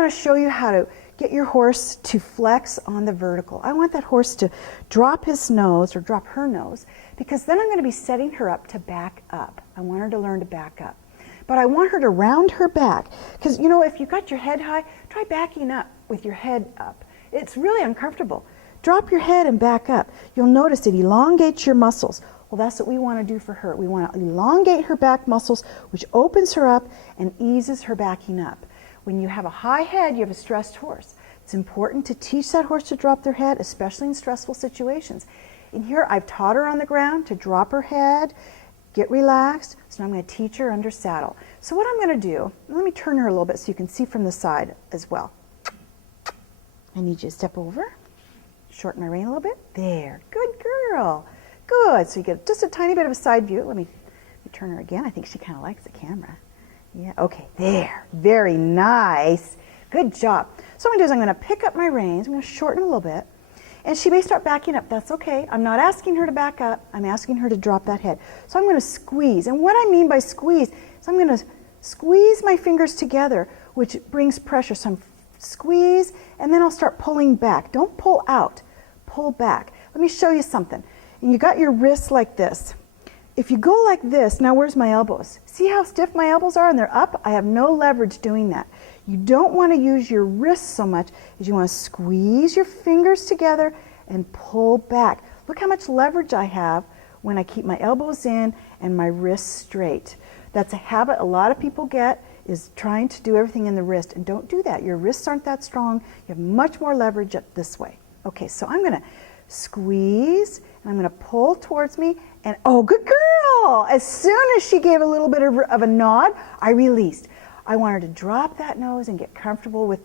want to show you how to get your horse to flex on the vertical. I want that horse to drop his nose or drop her nose, because then I'm going to be setting her up to back up. I want her to learn to back up. But I want her to round her back, because you know, if you've got your head high, try backing up with your head up. It's really uncomfortable. Drop your head and back up. You'll notice it elongates your muscles. Well, that's what we want to do for her. We want to elongate her back muscles, which opens her up and eases her backing up. When you have a high head, you have a stressed horse. It's important to teach that horse to drop their head, especially in stressful situations. In here, I've taught her on the ground to drop her head, get relaxed. So now I'm going to teach her under saddle. So what I'm going to do, let me turn her a little bit so you can see from the side as well. I need you to step over, shorten my rein a little bit. There, good girl. Good, so you get just a tiny bit of a side view. Let me turn her again. I think she kind of likes the camera. Yeah, okay, there, very nice. Good job. So what I'm going to do is I'm going to pick up my reins, I'm going to shorten them a little bit, and she may start backing up. That's okay. I'm not asking her to back up. I'm asking her to drop that head. So I'm going to squeeze, and what I mean by squeeze is I'm going to squeeze my fingers together, which brings pressure. So I'm squeeze, and then I'll start pulling back. Don't pull out, pull back. Let me show you something. And you got your wrists like this. If you go like this, now where's my elbows? See how stiff my elbows are and they're up? I have no leverage doing that. You don't want to use your wrists so much as you want to squeeze your fingers together and pull back. Look how much leverage I have when I keep my elbows in and my wrists straight. That's a habit a lot of people get, is trying to do everything in the wrist, and don't do that. Your wrists aren't that strong. You have much more leverage up this way. Okay, so I'm going to squeeze, and I'm going to pull towards me, and oh, good girl! As soon as she gave a little bit of a nod, I released. I want her to drop that nose and get comfortable with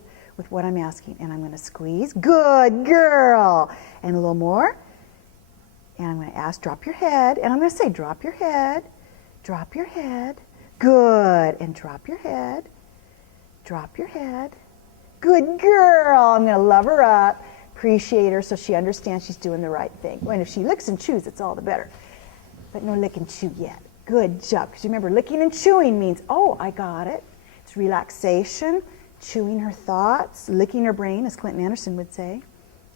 what I'm asking, and I'm going to squeeze. Good girl! And a little more, and I'm going to ask, drop your head, and I'm going to say, drop your head, drop your head. Good, and drop your head, drop your head. Good girl! I'm going to love her up. Appreciate her so she understands she's doing the right thing. And if she licks and chews, it's all the better. But no lick and chew yet. Good job. Because remember, licking and chewing means, oh, I got it. It's relaxation, chewing her thoughts, licking her brain, as Clinton Anderson would say.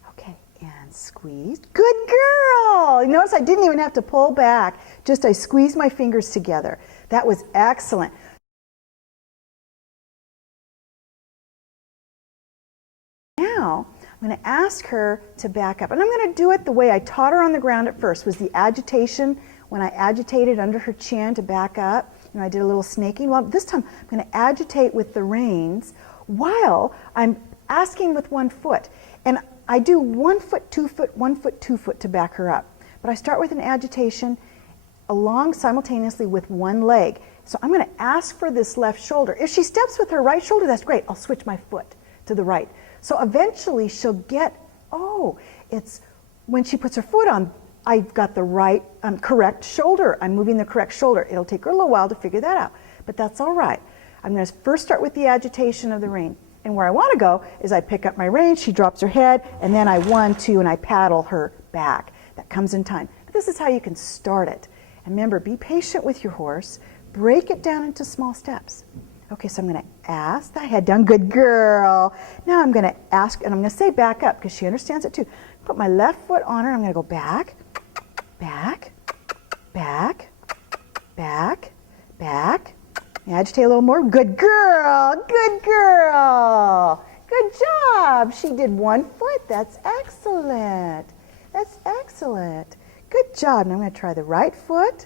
Okay, and squeeze. Good girl! You notice I didn't even have to pull back. Just I squeezed my fingers together. That was excellent. Now, I'm going to ask her to back up. And I'm going to do it the way I taught her on the ground at first, was the agitation, when I agitated under her chin to back up. You know, I did a little snaking. Well, this time I'm going to agitate with the reins while I'm asking with one foot. And I do 1 foot, 2 foot, 1 foot, 2 foot to back her up. But I start with an agitation along simultaneously with one leg. So I'm going to ask for this left shoulder. If she steps with her right shoulder, that's great. I'll switch my foot to the right. So eventually she'll get, oh, it's when she puts her foot on, I've got the right, correct shoulder. I'm moving the correct shoulder. It'll take her a little while to figure that out, but that's all right. I'm going to first start with the agitation of the rein. And where I want to go is I pick up my rein, she drops her head, and then I 1, 2, and I paddle her back. That comes in time. But this is how you can start it. And remember, be patient with your horse. Break it down into small steps. Okay, so I'm going to ask, that head down, good girl. Now I'm going to ask, and I'm going to say back up, because she understands it too. Put my left foot on her, I'm going to go back, back, back, back, back. Agitate a little more, good girl, good girl. Good job, she did 1 foot, that's excellent. That's excellent. Good job, now I'm going to try the right foot,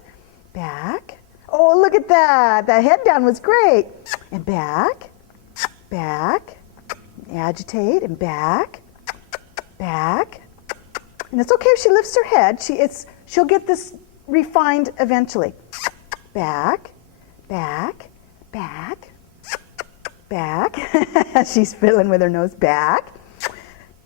back. Oh, look at that. That head down was great. And back, back, agitate, and back, back. And it's okay if she lifts her head. She'll get this refined eventually. Back, back, back, back. She's fiddling with her nose. Back.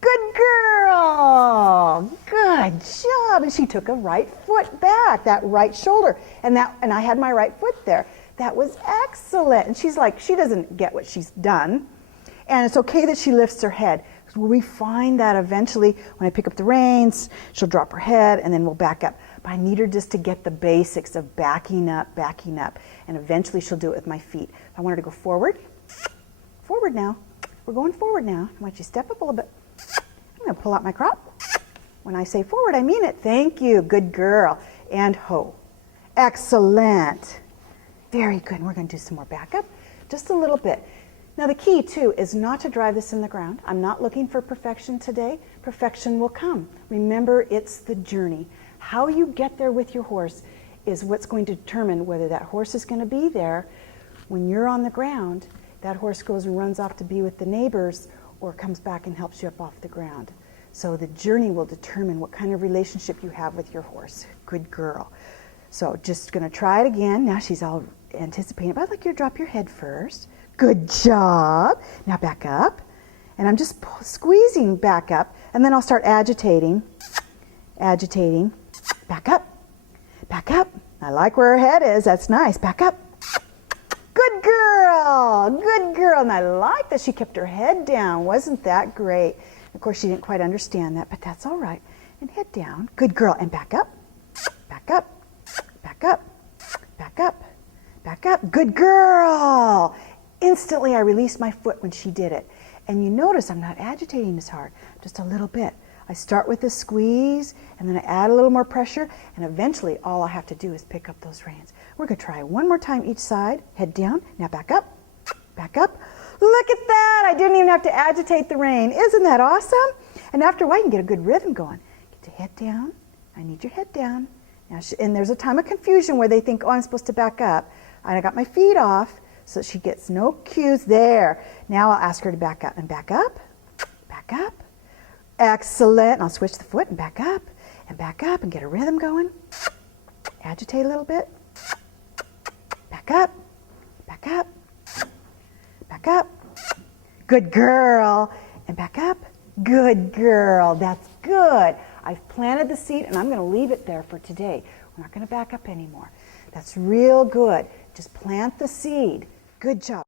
Good girl. Good job. And she took a right foot back, that right shoulder. And I had my right foot there. That was excellent. And she's like, she doesn't get what she's done. And it's okay that she lifts her head. We'll refine that eventually. When I pick up the reins, she'll drop her head, and then we'll back up. But I need her just to get the basics of backing up. And eventually she'll do it with my feet. I want her to go forward. Forward now. We're going forward now. I want you to step up a little bit. I'm going to pull out my crop. When I say forward, I mean it. Thank you. Good girl. And ho. Excellent. Very good. We're going to do some more backup, just a little bit. Now the key too is not to drive this in the ground. I'm not looking for perfection today. Perfection will come. Remember, it's the journey. How you get there with your horse is what's going to determine whether that horse is going to be there when you're on the ground. That horse goes and runs off to be with the neighbors or comes back and helps you up off the ground. So the journey will determine what kind of relationship you have with your horse. Good girl. So just going to try it again. Now she's all anticipating, but I'd like you to drop your head first. Good job. Now back up. And I'm just squeezing back up, and then I'll start agitating. Agitating. Back up. Back up. I like where her head is. That's nice. Back up. Good girl. Good girl. And I like that she kept her head down. Wasn't that great? Of course, she didn't quite understand that, but that's all right. And head down. Good girl. And back up. Back up. Back up. Back up. Back up. Good girl. Instantly, I released my foot when she did it. And you notice I'm not agitating as hard, just a little bit. I start with a squeeze, and then I add a little more pressure, and eventually all I have to do is pick up those reins. We're going to try one more time each side. Head down. Now back up. Back up. Look at that. I didn't even have to agitate the rein. Isn't that awesome? And after a while, you can get a good rhythm going. Get your head down. I need your head down. Now, and there's a time of confusion where they think, oh, I'm supposed to back up. I got my feet off, so she gets no cues there. Now I'll ask her to back up. And back up. Back up. Excellent. And I'll switch the foot and back up and get a rhythm going. Agitate a little bit. Back up. Back up. Back up. Good girl. And back up. Good girl. That's good. I've planted the seed, and I'm going to leave it there for today. We're not going to back up anymore. That's real good. Just plant the seed. Good job.